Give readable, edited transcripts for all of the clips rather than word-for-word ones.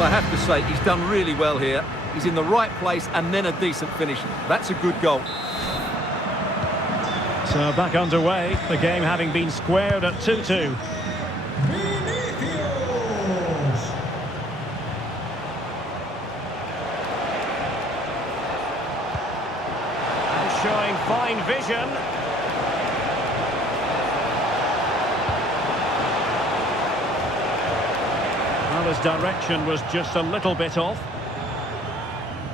Well, I have to say, he's done really well here. He's in the right place and then a decent finish. That's a good goal. So back underway, the game having been squared at 2-2. And showing fine vision. Well, his direction was just a little bit off.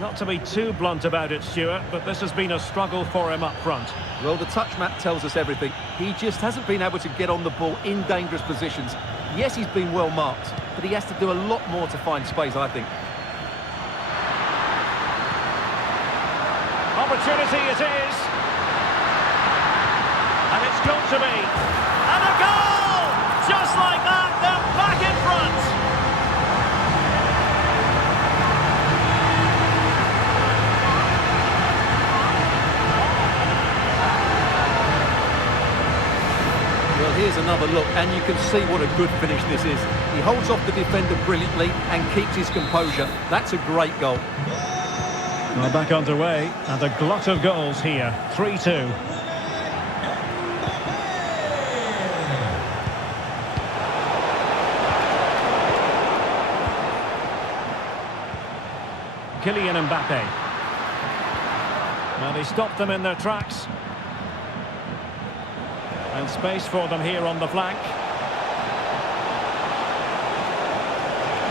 Not to be too blunt about it, Stuart, but this has been a struggle for him up front. Well, the touch map tells us everything. He just hasn't been able to get on the ball in dangerous positions. Yes, he's been well marked, but he has to do a lot more to find space, I think. Opportunity it is. And it's got to be. And a goal! Just like that, they're back in front. Well, here's another look, and you can see what a good finish this is. He holds off the defender brilliantly and keeps his composure. That's a great goal. Well, back underway, and a glut of goals here. 3-2. Kylian Mbappe. And he stopped them in their tracks. And space for them here on the flank.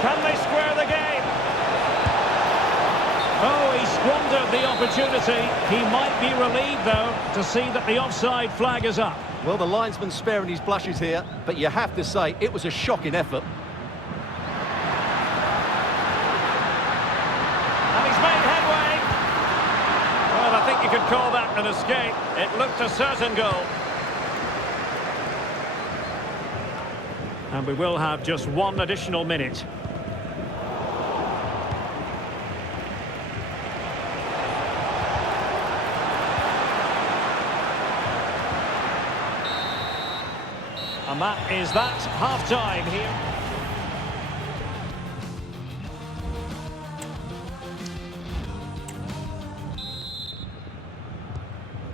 Can they square the game? Oh, he squandered the opportunity. He might be relieved, though, to see that the offside flag is up. Well, the linesman's sparing his blushes here, but you have to say it was a shocking effort. And he's made headway. Well, I think you could call that an escape. It looked a certain goal. And we will have just one additional minute. And that is that, half-time here.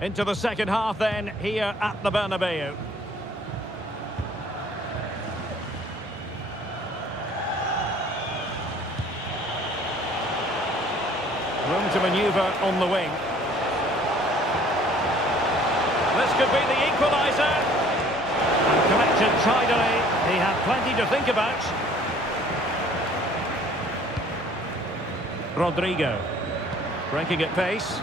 Into the second half then, here at the Bernabeu. Room to manoeuvre on the wing. This could be the equaliser. And collected tidily. He had plenty to think about. Rodrigo. Breaking at pace.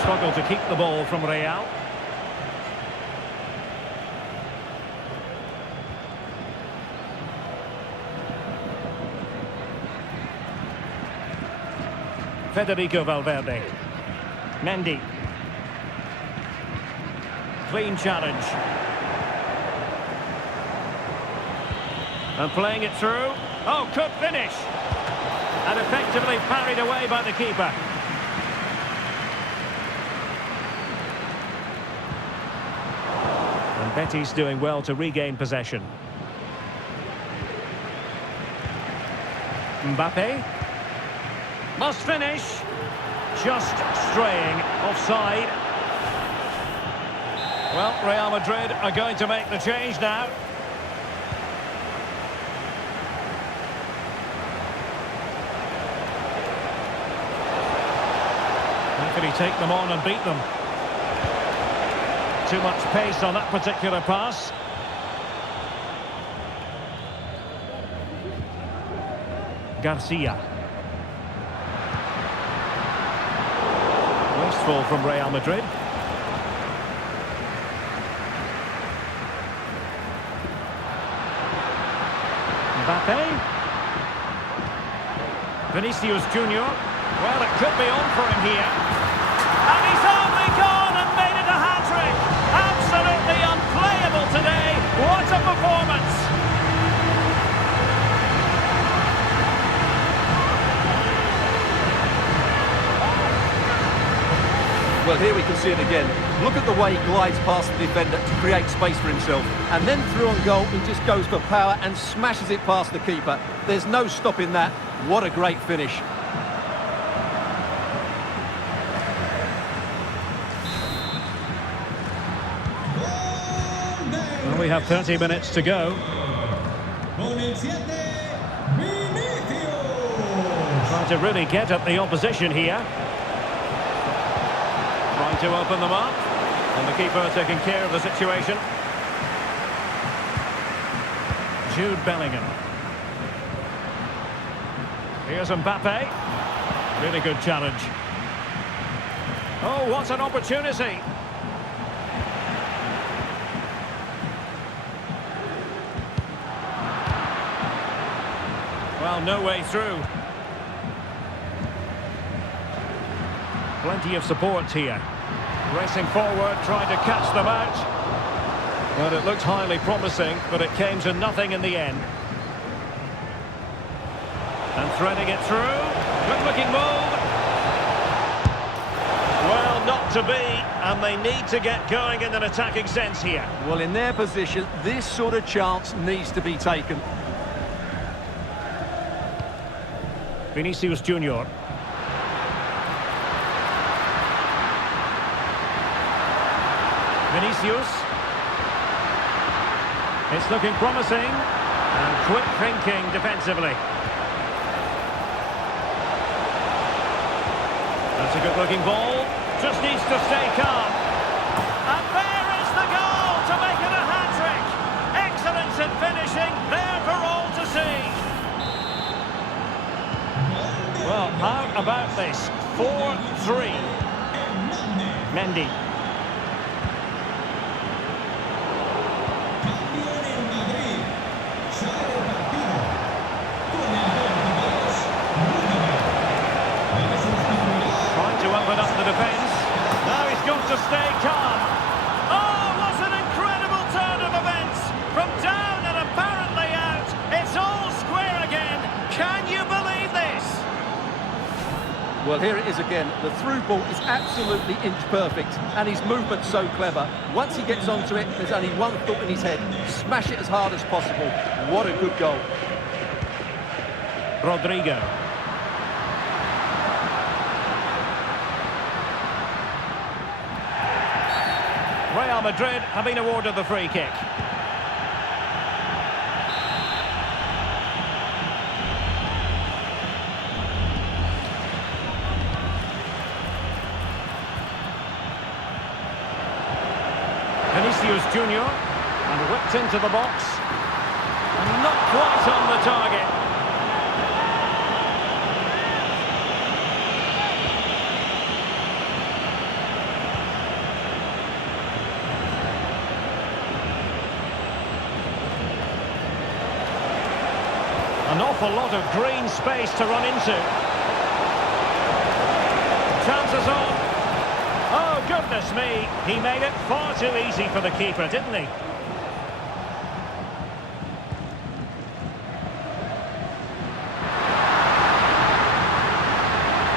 Struggle to keep the ball from Real. Federico Valverde. Mendy. Clean challenge. And playing it through. Oh, could finish. And effectively parried away by the keeper. And Betis doing well to regain possession. Mbappe. Must finish. Just straying offside. Well, Real Madrid are going to make the change now. How can he take them on and beat them? Too much pace on that particular pass. Garcia. Wasteful from Real Madrid. Mbappe. Vinicius Junior. Well, it could be on for him here. And he's only gone and made it a hat-trick. Absolutely unplayable today. What a performance. Well, here we can see it again. Look at the way he glides past the defender to create space for himself. And then through on goal, he just goes for power and smashes it past the keeper. There's no stopping that. What a great finish. Well, we have 30 minutes to go. Trying to really get at the opposition here. Trying to open them up. And the keeper taking care of the situation. Jude Bellingham. Here's Mbappe. Really good challenge. Oh, what an opportunity. Well, no way through. Plenty of support here. Racing forward, trying to catch them out. Well, it looked highly promising, but it came to nothing in the end. And threading it through. Good-looking move. Well, not to be, and they need to get going in an attacking sense here. Well, in their position, this sort of chance needs to be taken. Vinicius Junior. Vinicius. It's looking promising. And quick thinking defensively. That's a good-looking ball. Just needs to stay calm. And there is the goal to make it a hat-trick. Excellence in finishing, there for all to see. Well, how about this? 4-3. Mendy. Trying to open up the defence. Now he's got to stay calm. Oh, what an incredible turn of events. From down and apparently out, it's all square again. Can you believe this? Well, here it is again. The through ball is absolutely inch perfect, and his movement's so clever. Once he gets onto it, there's only one thought in his head. Smash it as hard as possible. What a good goal. Rodrigo. Real Madrid have been awarded the free kick. Vinicius Junior, and whipped into the box, and not quite on the target. An awful lot of green space to run into. Chances on. Oh, goodness me. He made it far too easy for the keeper, didn't he?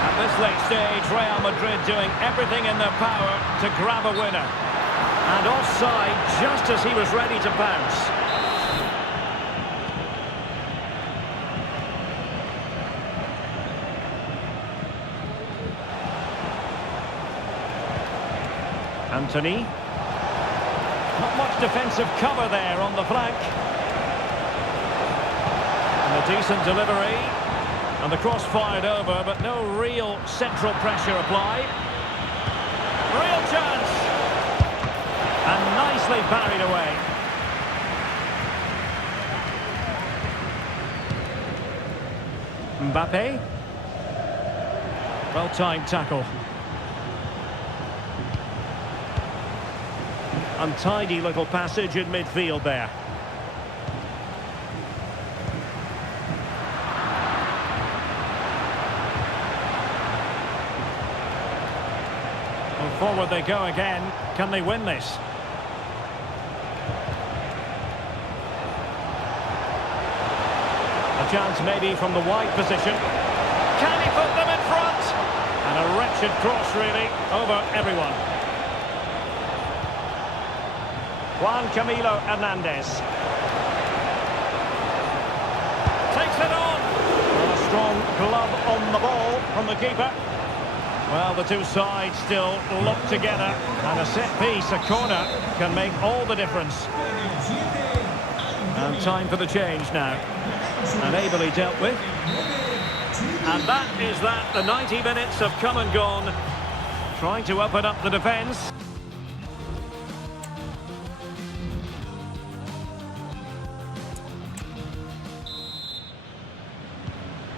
At this late stage, Real Madrid doing everything in their power to grab a winner. And offside just as he was ready to bounce. Anthony. Not much defensive cover there on the flank. And a decent delivery. And the cross fired over, but no real central pressure applied. Real chance. And nicely parried away. Mbappe. Well-timed tackle. Untidy little passage in midfield there. And forward they go again. Can they win this? A chance maybe from the wide position. Can he put them in front? And a wretched should cross, really, over everyone. Juan Camilo Hernandez. Takes it on. And a strong glove on the ball from the keeper. Well, the two sides still locked together. And a set piece, a corner, can make all the difference. And time for the change now. And ably dealt with. And that is that. The 90 minutes have come and gone. Trying to open up the defence.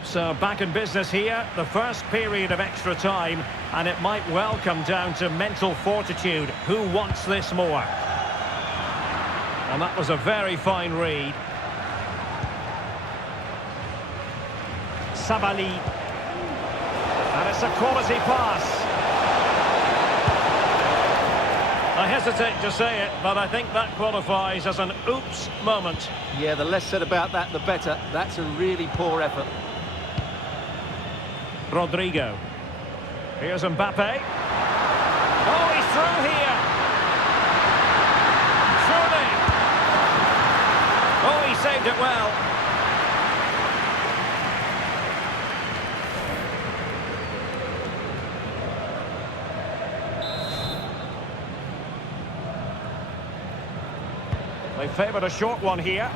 So back in business here, the first period of extra time, and it might well come down to mental fortitude. Who wants this more? And that was a very fine read. Sabali. And it's a quality pass. I hesitate to say it, but I think that qualifies as an oops moment. Yeah, the less said about that, the better. That's a really poor effort. Rodrigo. Here's Mbappe. Oh, he's through here. Surely. Oh, he saved it well. They favoured a short one here.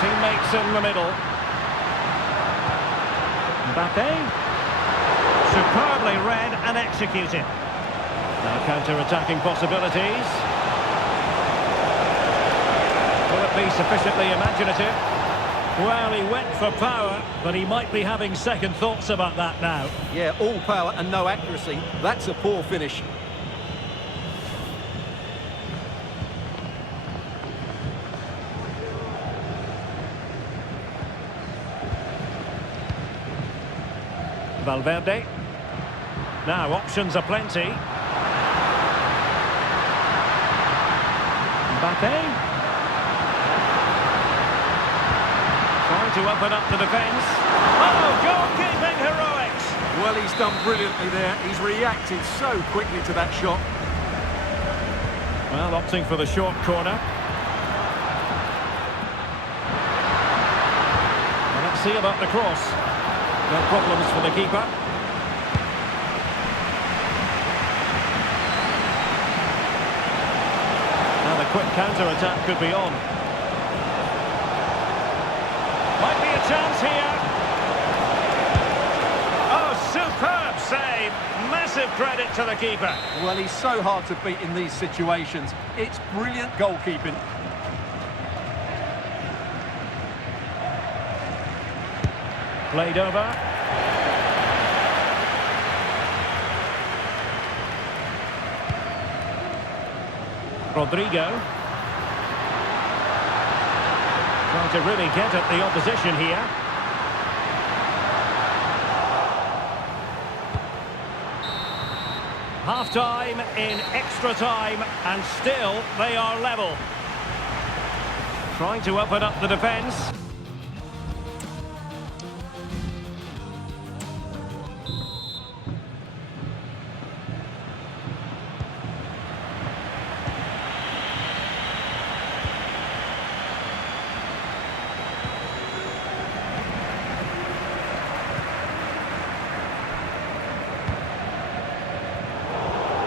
Teammates in the middle. Mbappe. Superbly read and executed. Now counter-attacking possibilities. Will it be sufficiently imaginative? Well, he went for power, but he might be having second thoughts about that now. Yeah, all power and no accuracy. That's a poor finish. Valverde. Now, options are plenty. Mbappe. Trying to open up the defence. Oh, goalkeeping heroics! Well, he's done brilliantly there. He's reacted so quickly to that shot. Well, opting for the short corner. Well, let's see about the cross. No problems for the keeper. Now the quick counter-attack could be on. Might be a chance here. Oh, superb save. Massive credit to the keeper. Well, he's so hard to beat in these situations. It's brilliant goalkeeping. Played over. Rodrigo. Trying to really get at the opposition here. Half-time in extra time, and still they are level. Trying to open up the defence.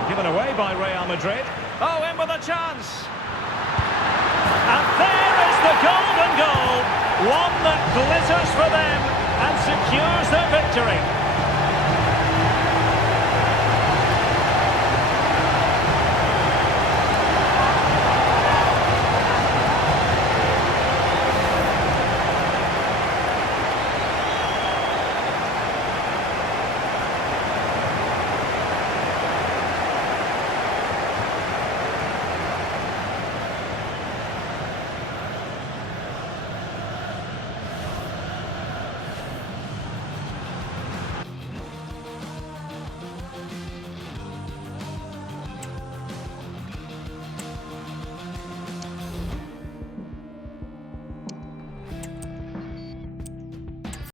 Given away by Real Madrid. Oh, in with a chance. And there is the golden goal. One that glitters for them and secures their victory.